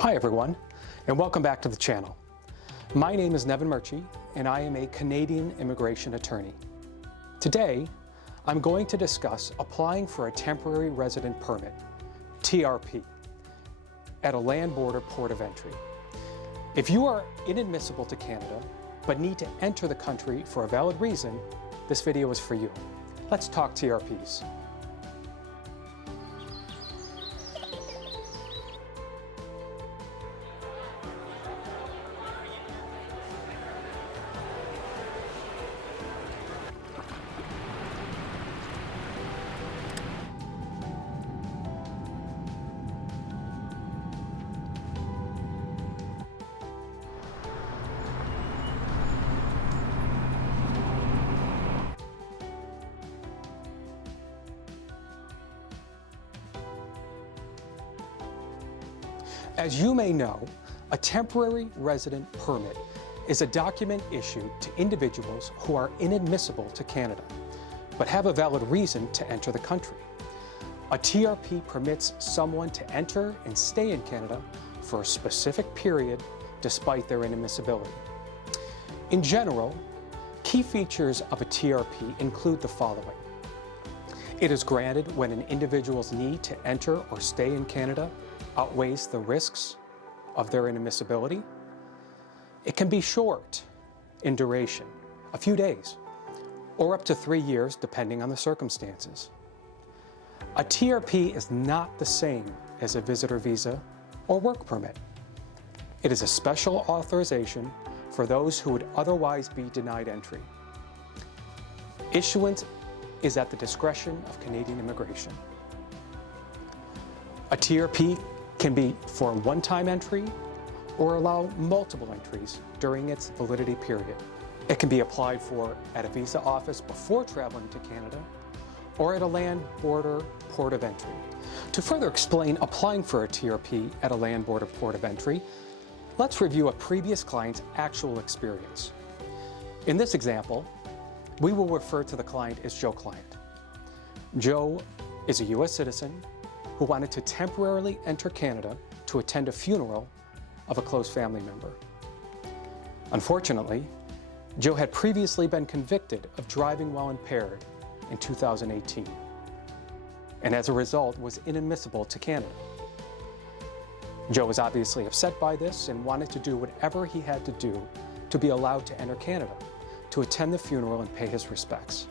Hi everyone, and welcome back to the channel. My name is Nevin Murchie, and I am a Canadian immigration attorney. Today, I'm going to discuss applying for a temporary resident permit, TRP, at a land border port of entry. If you are inadmissible to Canada, but need to enter the country for a valid reason, this video is for you. Let's talk TRPs. As you may know, a temporary resident permit is a document issued to individuals who are inadmissible to Canada, but have a valid reason to enter the country. A TRP permits someone to enter and stay in Canada for a specific period despite their inadmissibility. In general, key features of a TRP include the following. It is granted when an individual's need to enter or stay in Canada outweighs the risks of their inadmissibility. It can be short in duration, a few days, or up to 3 years depending on the circumstances. A TRP is not the same as a visitor visa or work permit. It is a special authorization for those who would otherwise be denied entry. Issuance is at the discretion of Canadian immigration. A TRP can be for a one-time entry or allow multiple entries during its validity period. It can be applied for at a visa office before traveling to Canada or at a land border port of entry. To further explain applying for a TRP at a land border port of entry, let's review a previous client's actual experience. In this example, we will refer to the client as Joe Client. Joe is a U.S. citizen who wanted to temporarily enter Canada to attend a funeral of a close family member. Unfortunately, Joe had previously been convicted of driving while impaired in 2018, and as a result was inadmissible to Canada. Joe was obviously upset by this and wanted to do whatever he had to do to be allowed to enter Canada, to attend the funeral and pay his respects.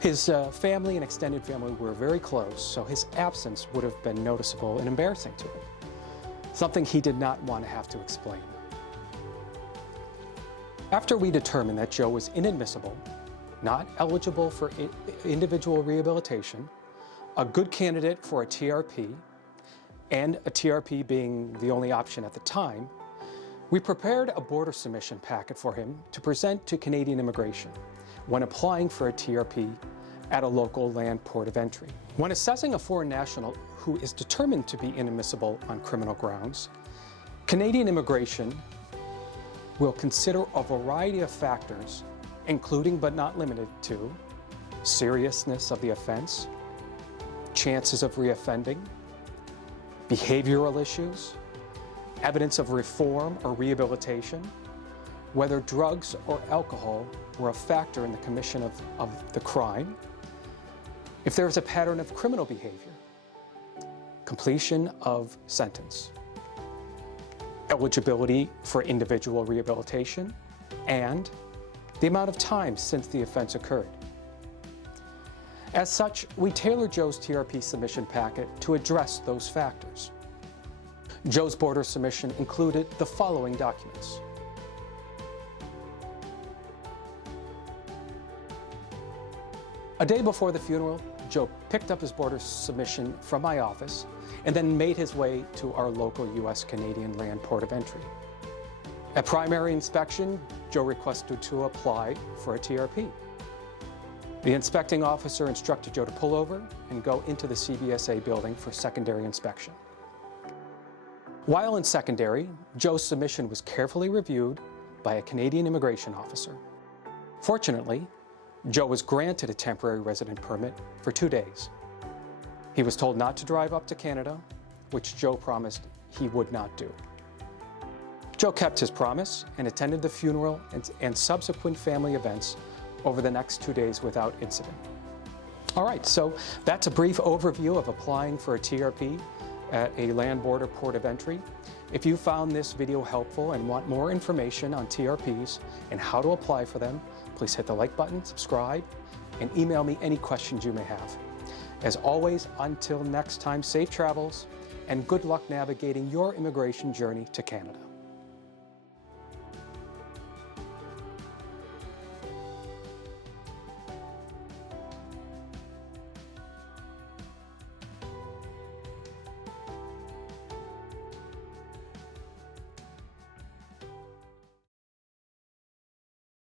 His family and extended family were very close, so his absence would have been noticeable and embarrassing to him, something he did not want to have to explain. After we determined that Joe was inadmissible, not eligible for individual rehabilitation, a good candidate for a TRP, and a TRP being the only option at the time, we prepared a border submission packet for him to present to Canadian immigration when applying for a TRP at a local land port of entry. When assessing a foreign national who is determined to be inadmissible on criminal grounds, Canadian immigration will consider a variety of factors, including but not limited to seriousness of the offense, chances of reoffending, behavioral issues, evidence of reform or rehabilitation, whether drugs or alcohol were a factor in the commission of the crime, if there is a pattern of criminal behavior, completion of sentence, eligibility for individual rehabilitation, and the amount of time since the offense occurred. As such, we tailored Joe's TRP submission packet to address those factors. Joe's border submission included the following documents. A day before the funeral, Joe picked up his border submission from my office and then made his way to our local U.S.-Canadian land port of entry. At primary inspection, Joe requested to apply for a TRP. The inspecting officer instructed Joe to pull over and go into the CBSA building for secondary inspection. While in secondary, Joe's submission was carefully reviewed by a Canadian immigration officer. Fortunately, Joe was granted a temporary resident permit for 2 days. He was told not to drive up to Canada, which Joe promised he would not do. Joe kept his promise and attended the funeral and subsequent family events over the next 2 days without incident. All right, so that's a brief overview of applying for a TRP at a land border port of entry. If you found this video helpful and want more information on TRPs and how to apply for them, please hit the like button, subscribe, and email me any questions you may have. As always, until next time, safe travels and good luck navigating your immigration journey to Canada.